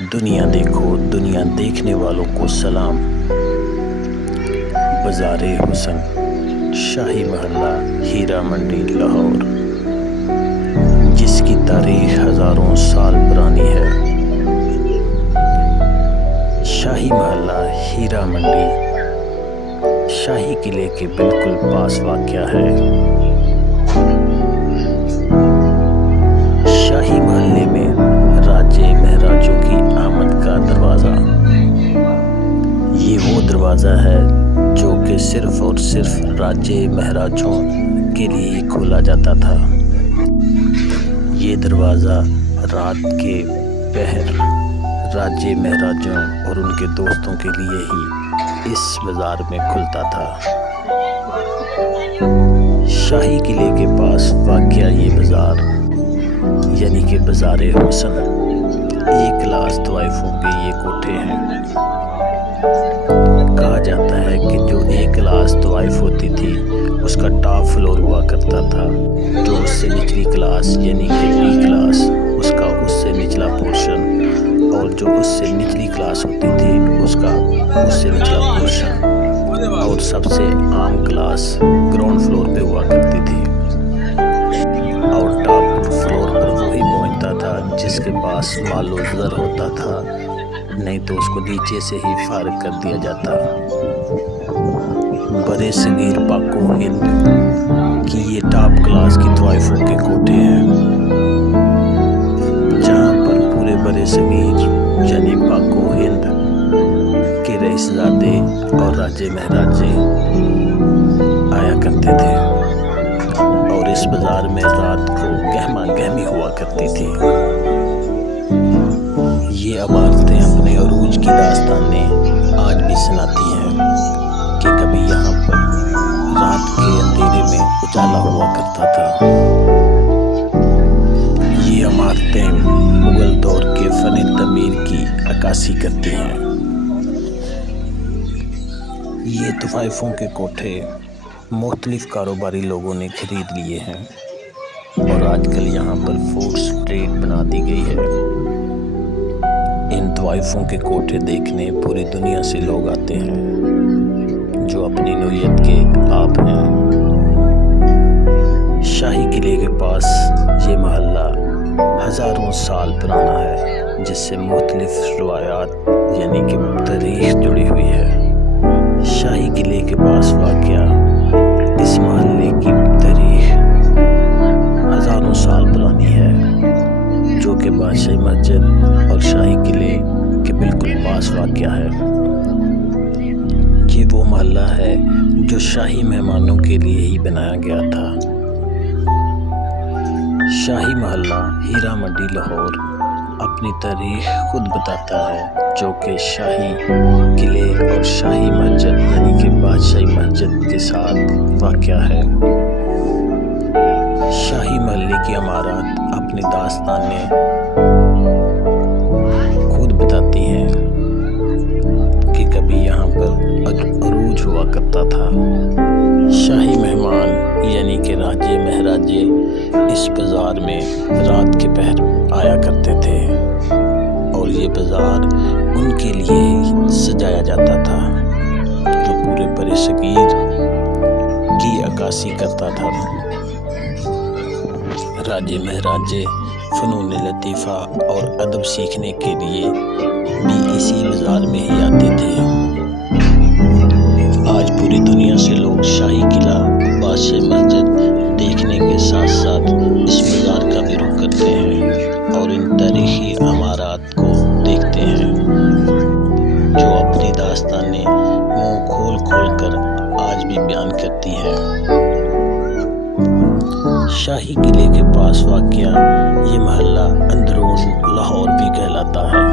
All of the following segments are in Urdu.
دنیا دیکھو، دنیا دیکھنے والوں کو سلام۔ بازار حسن، شاہی محلہ، ہیرا منڈی، لاہور، جس کی تاریخ ہزاروں سال پرانی ہے۔ شاہی محلہ ہیرا منڈی شاہی قلعے کے بالکل پاس واقع ہے۔ شاہی محلے میں راجے مہاراجوں کی آمد کا دروازہ، یہ وہ دروازہ ہے جو کہ صرف اور صرف راجے مہاراجوں کے لیے کھولا جاتا تھا۔ یہ دروازہ رات کے پہر راجے مہاراجوں اور ان کے دوستوں کے لیے ہی اس بازار میں کھلتا تھا۔ شاہی قلعے کے پاس واقع یہ بازار یعنی کہ بازار حسن، ایک کلاس طوائفوں کے یہ کوٹھے ہیں۔ کہا جاتا ہے کہ جو ایک کلاس طوائف ہوتی تھی اس کا ٹاپ فلور ہوا کرتا تھا، جو اس سے نچلی کلاس یعنی کہ بی کلاس اس کا اس سے نچلا پورشن، اور جو اس سے نچلی کلاس ہوتی تھی اس کا اس سے نچلا پورشن، اور سب سے عام کلاس گراؤنڈ فلور پہ ہوا کرتی تھی، اور ٹاپ فلور پر وہی پہنچتا تھا جس کے پاس مال و زر ہوتا تھا، نہیں تو اس کو نیچے سے ہی فارغ کر دیا جاتا۔ برے صغیر پاک و ہند کی یہ ٹاپ کلاس کی طوائفوں کے کوٹھے ہیں، جہاں پر پورے برے صغیر یعنی پاک و ہند کے رئیس زادے اور راجے مہاراجے آیا کرتے تھے، اور اس بازار میں رات کو گہما گہمی ہوا کرتی تھی۔ یہ عمارتیں اپنے عروج کی داستانیں آج بھی سناتی ہیں کہ کبھی یہاں پر رات کے اندھیرے میں اجالا ہوا کرتا تھا۔ یہ عمارتیں مغل دور کے فن تعمیر کی عکاسی کرتی ہیں۔ یہ طوائفوں کے کوٹھے مختلف کاروباری لوگوں نے خرید لیے ہیں، اور آج کل یہاں پر فوڈ اسٹریٹ بنا دی گئی ہے۔ ان طوائفوں کے کوٹھے دیکھنے پوری دنیا سے لوگ آتے ہیں جو اپنی نوعیت کے آپ ہیں۔ شاہی قلعے کے پاس یہ محلہ ہزاروں سال پرانا ہے، جس سے مختلف روایات یعنی کہ تاریخ جڑی ہوئی ہے۔ شاہی قلعے کے پاس واقع اس محلے کی تاریخ ہزاروں سال پرانی ہے، جو کہ بادشاہی مسجد اور شاہی قلعے کے بالکل پاس واقع ہے۔ یہ وہ محلہ ہے جو شاہی مہمانوں کے لیے ہی بنایا گیا تھا۔ شاہی محلہ ہیرا منڈی لاہور اپنی تاریخ خود بتاتا ہے، جو کہ شاہی قلعے اور شاہی مسجد یعنی کہ بادشاہی مسجد کے ساتھ واقع ہے۔ شاہی محلے کی عمارات اپنی داستانیں خود بتاتی ہیں کہ کبھی یہاں پر عروج ہوا کرتا تھا۔ شاہی مہمان یعنی کہ راجے مہاراجے اس بازار میں رات کے پہر آیا کرتے تھے، اور یہ بازار ان کے لیے سجایا جاتا تھا، جو پورے برے صغیر کی عکاسی کرتا تھا۔ راجے مہاراجے فنون لطیفہ اور ادب سیکھنے کے لیے بھی اسی بازار میں ہی آتے تھے۔ آج پوری دنیا سے لوگ شاہی قلعہ، بادشاہی مسجد دیکھنے کے ساتھ ساتھ اس بازار کا بھی رخ کرتے ہیں، اور ان تاریخی عمارات کو دیکھتے ہیں جو اپنی داستانیں منہ کھول کھول کر آج بھی بیان کرتی ہیں۔ شاہی قلعے کے پاس واقع یہ محلہ اندرون لاہور بھی کہلاتا ہے۔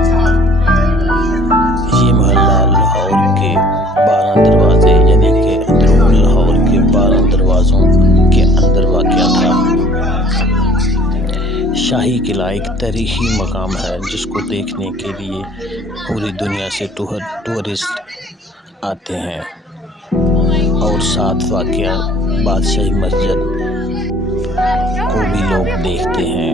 یہ محلہ لاہور کے 12 دروازے یعنی کہ اندرون لاہور کے 12 دروازوں کے اندر واقع تھا۔ شاہی قلعہ ایک تاریخی مقام ہے جس کو دیکھنے کے لیے پوری دنیا سے ٹورسٹ آتے ہیں، اور ساتھ واقع بادشاہی مسجد کو بھی لوگ دیکھتے ہیں۔